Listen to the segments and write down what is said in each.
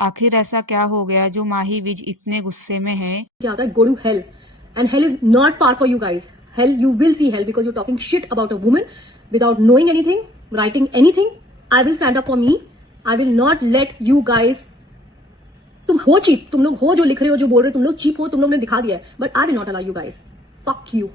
आखिर ऐसा क्या हो गया जो माही विज इतने गुस्से में है? क्या होता है, go to hell and hell is not far for you guys. Hell, you will see hell because you're talking shit about a woman without knowing anything, writing anything. I will stand up for me. I will not let you guys. तुम हो cheap, तुम लोग हो जो लिख रहे हो, जो बोल रहे हो, तुम लोग चीप हो, तुम लोग ने दिखा दिया है, but I will not allow you guys. Fuck you.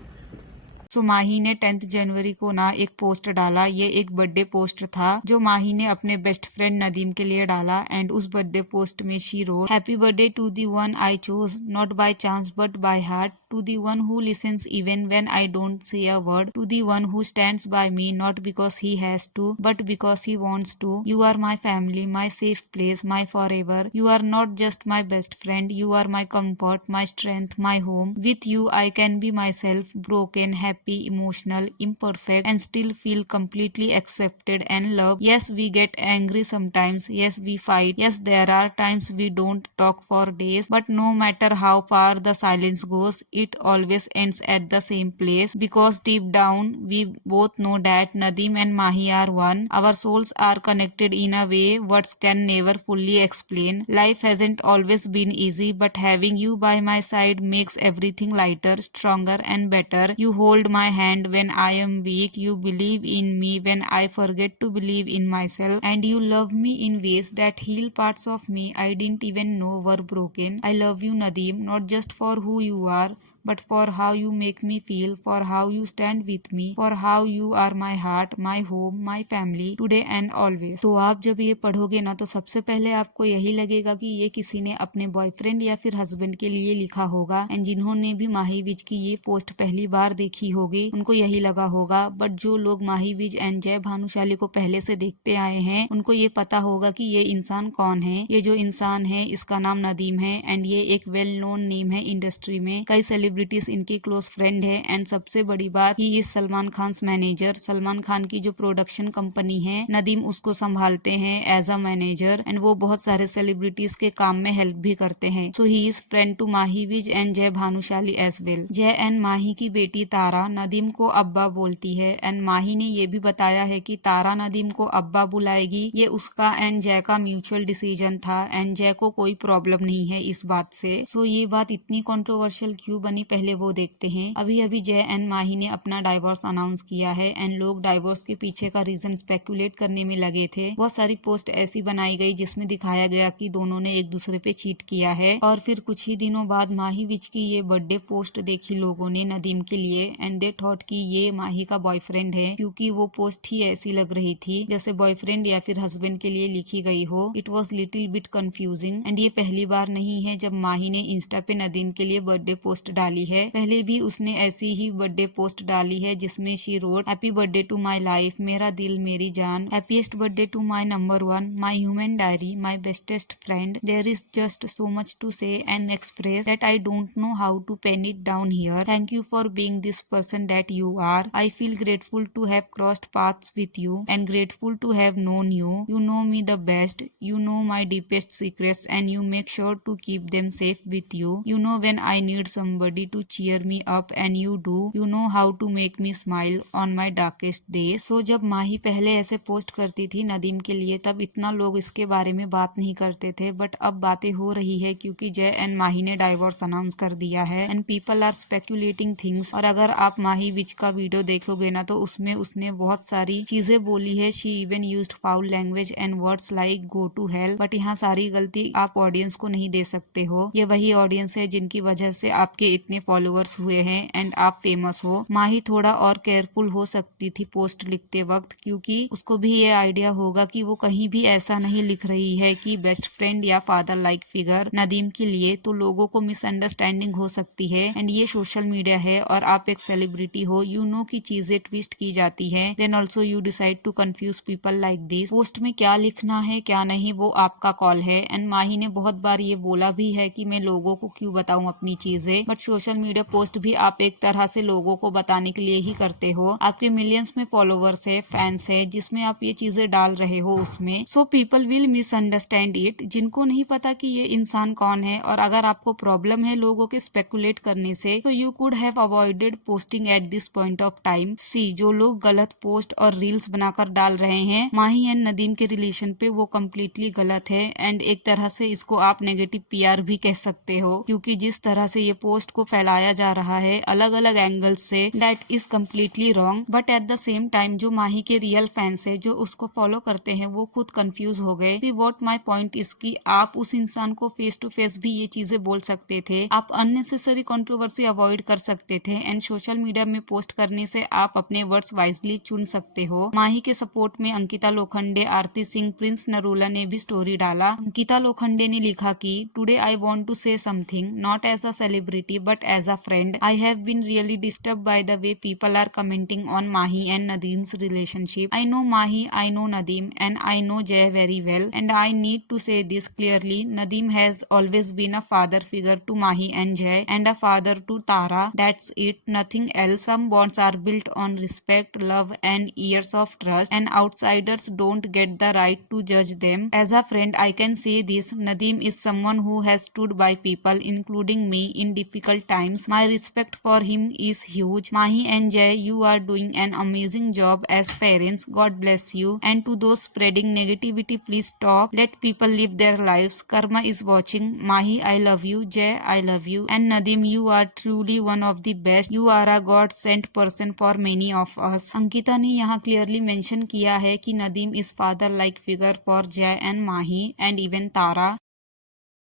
So Mahi ने 10 जनवरी को ना एक पोस्ट डाला। ये एक बर्थडे पोस्ट था जो माही ने अपने बेस्ट फ्रेंड नदीम के लिए डाला एंड उस बर्थडे पोस्ट में she wrote happy birthday to the one I chose not by chance but by heart to the one who listens even when I don't say a word to the one who stands by me not because he has to but because he wants to you are my family my safe place my forever you are not just my best friend you are my comfort my strength my home with you I can be my self broken happy emotional, imperfect, and still feel completely accepted and loved. Yes, we get angry sometimes. Yes, we fight. Yes, there are times we don't talk for days. But no matter how far the silence goes, it always ends at the same place. Because deep down, we both know that Nadeem and Mahi are one. Our souls are connected in a way words can never fully explain. Life hasn't always been easy, but having you by my side makes everything lighter, stronger, and better. You hold my hand when I am weak, you believe in me when I forget to believe in myself, and you love me in ways that heal parts of me I didn't even know were broken. I love you, Nadeem, not just for who you are, but for how you make me feel, for how you stand with me, for how you are my heart, my home, my family, today and always. तो आप जब ये पढ़ोगे ना तो सबसे पहले आपको यही लगेगा कि ये किसी ने अपने बॉयफ्रेंड या फिर हस्बैंड के लिए लिखा होगा एंड जिन्होंने भी माही विज की ये पोस्ट पहली बार देखी होगी उनको यही लगा होगा। बट जो लोग माही विज एंड जय भानुशाली को पहले से देखते आए हैं उनको ये पता होगा कि ये इंसान कौन है। ये जो इंसान है इसका नाम नदीम है एंड ये एक वेल नोन नेम है इंडस्ट्री में। कई सेलिब्रिटीज इनकी क्लोज फ्रेंड है एंड सबसे बड़ी बात he is Salman Khan manager. Salman Khan की जो प्रोडक्शन कंपनी है नदीम उसको संभालते हैं एज अ मैनेजर एंड वो बहुत सारे सेलिब्रिटीज के काम में हेल्प भी करते हैं। So he is friend to Mahi Vij and Jay Bhanushali as well. Jay and Mahi की बेटी तारा नदीम को अब्बा बोलती है एंड माही ने ये भी बताया है कि तारा नदीम को अब्बा बुलाएगी ये उसका एंड जय का म्यूचुअल डिसीजन था एंड जय को कोई प्रॉब्लम नहीं है इस बात से। सो ये बात इतनी कंट्रोवर्शियल क्यों बनी पहले वो देखते हैं। अभी अभी जय एंड माही ने अपना डाइवोर्स अनाउंस किया है एंड लोग डाइवोर्स के पीछे का रीजन स्पेकुलेट करने में लगे थे। बहुत सारी पोस्ट ऐसी बनाई गई जिसमें दिखाया गया कि दोनों ने एक दूसरे पे चीट किया है और फिर कुछ ही दिनों बाद माही विज की ये बर्थडे पोस्ट देखी लोगों ने नदीम के लिए एंड दे थॉट कि ये माही का बॉयफ्रेंड है क्योंकि वो पोस्ट ही ऐसी लग रही थी जैसे बॉयफ्रेंड या फिर हस्बैंड के लिए लिखी गई हो। It was little bit confusing and ये पहली बार नहीं है जब माही ने इंस्टा पे नदीम के लिए बर्थडे पोस्ट डाली है। पहले भी उसने ऐसी ही बर्थडे पोस्ट डाली है जिसमें she wrote happy birthday to my life, मेरा दिल मेरी जान, happiest birthday to my number one, my human diary, my bestest friend, there is just so much to say and express that I don't know how to pen it down here, thank you for being this person that you are, I feel grateful to have crossed paths with you and grateful to have known you. You know me the best. You know my deepest secrets and you make sure to keep them safe with you. You know when I need somebody to cheer me up and you do. You know how to make me smile on my darkest days. So जब माही पहले ऐसे post करती थी नदीम के लिए तब इतना लोग इसके बारे में बात नहीं करते थे बट अब बातें हो रही है क्योंकि जय एंड माही ने डाइवोर्स अनाउंस कर दिया है and people are speculating things. और अगर आप माही विज का वीडियो देखोगे ना तो उसमें उसने बहुत सारी चीजें बोली है। She even used foul language and words like go to hell. But यहाँ सारी गलती आप ऑडियंस को नहीं दे सकते हो। ये वही ऑडियंस है जिनकी वजह से आपके इतने फॉलोअर्स हुए हैं एंड आप फेमस हो। माही थोड़ा और केयरफुल हो सकती थी पोस्ट लिखते वक्त क्योंकि उसको भी ये आइडिया होगा कि वो कहीं भी ऐसा नहीं लिख रही है कि बेस्ट फ्रेंड या फादर लाइक फिगर नदीम के लिए, तो लोगों को मिसअंडरस्टैंडिंग हो सकती है एंड ये सोशल मीडिया है और आप एक सेलिब्रिटी हो। यू नो की चीजें ट्विस्ट की जाती है then also you decide to confuse people like this. Post में क्या लिखना है क्या नहीं वो आपका कॉल है एंड माही ने बहुत बार ये बोला भी है कि मैं लोगों को क्यों बताऊं अपनी चीजें बट सोशल मीडिया पोस्ट भी आप एक तरह से लोगों को बताने के लिए ही करते हो। आपके मिलियंस में फॉलोवर्स है, फैंस है, जिसमें आप ये चीजें डाल रहे हो उसमें। So people will misunderstand it. जिनको नहीं पता कि ये इंसान कौन है और अगर आपको प्रॉब्लम है लोगों के स्पेकुलेट करने से, तो you could have avoided posting at this point of time. See, जो लोग गलत पोस्ट और रील्स बनाकर डाल रहे हैं माही एंड नदीम के रिलेशन पे, वो कम्प्लीटली गलत है एंड एक तरह से इसको आप नेगेटिव पीआर भी कह सकते हो, क्योंकि जिस तरह से ये पोस्ट को फैलाया जा रहा है अलग अलग एंगल से, that is completely wrong. But at the same time जो माही के रियल फैंस है जो उसको फॉलो करते हैं वो खुद कंफ्यूज हो गए। व्हाट माय पॉइंट इज कि आप उस इंसान को फेस टू फेस भी ये चीजें बोल सकते थे, आप अननेसेसरी कंट्रोवर्सी अवॉइड कर सकते थे एंड सोशल मीडिया में पोस्ट करने से आप अपने वर्ड्स वाइजली चुन सकते हो। माही के सपोर्ट में अंकिता लोखंडे, आरती सिंह, प्रिंस नरूला ने भी स्टोरी डाला। अंकिता लोखंडे ने लिखा कि today I want to say something, not as a celebrity but as a friend. I have been really disturb by the way people are commenting on Mahi and Nadeem's relationship. I know Mahi, I know Nadeem and I know Jay very well and I need to say this clearly. Nadeem has always been a father figure to Mahi and Jay and a father to Tara. That's it, nothing else. Some bonds are built on respect, love and years of trust and outsiders don't get the right to judge them. As a friend I can say this, Nadeem is someone who has stood by people including me in difficult times. My respect for him is huge. Mahi and Jay, you are doing an amazing job as parents. God bless you. And to those spreading negativity, please stop. Let people live their lives. Karma is watching. Mahi, I love you. Jay, I love you. And Nadeem, you are truly one of the best. You are a God sent person for many of us. Ankita ने यहाँ clearly mention किया है कि Nadeem is father like figure for Jay and Mahi and even Tara.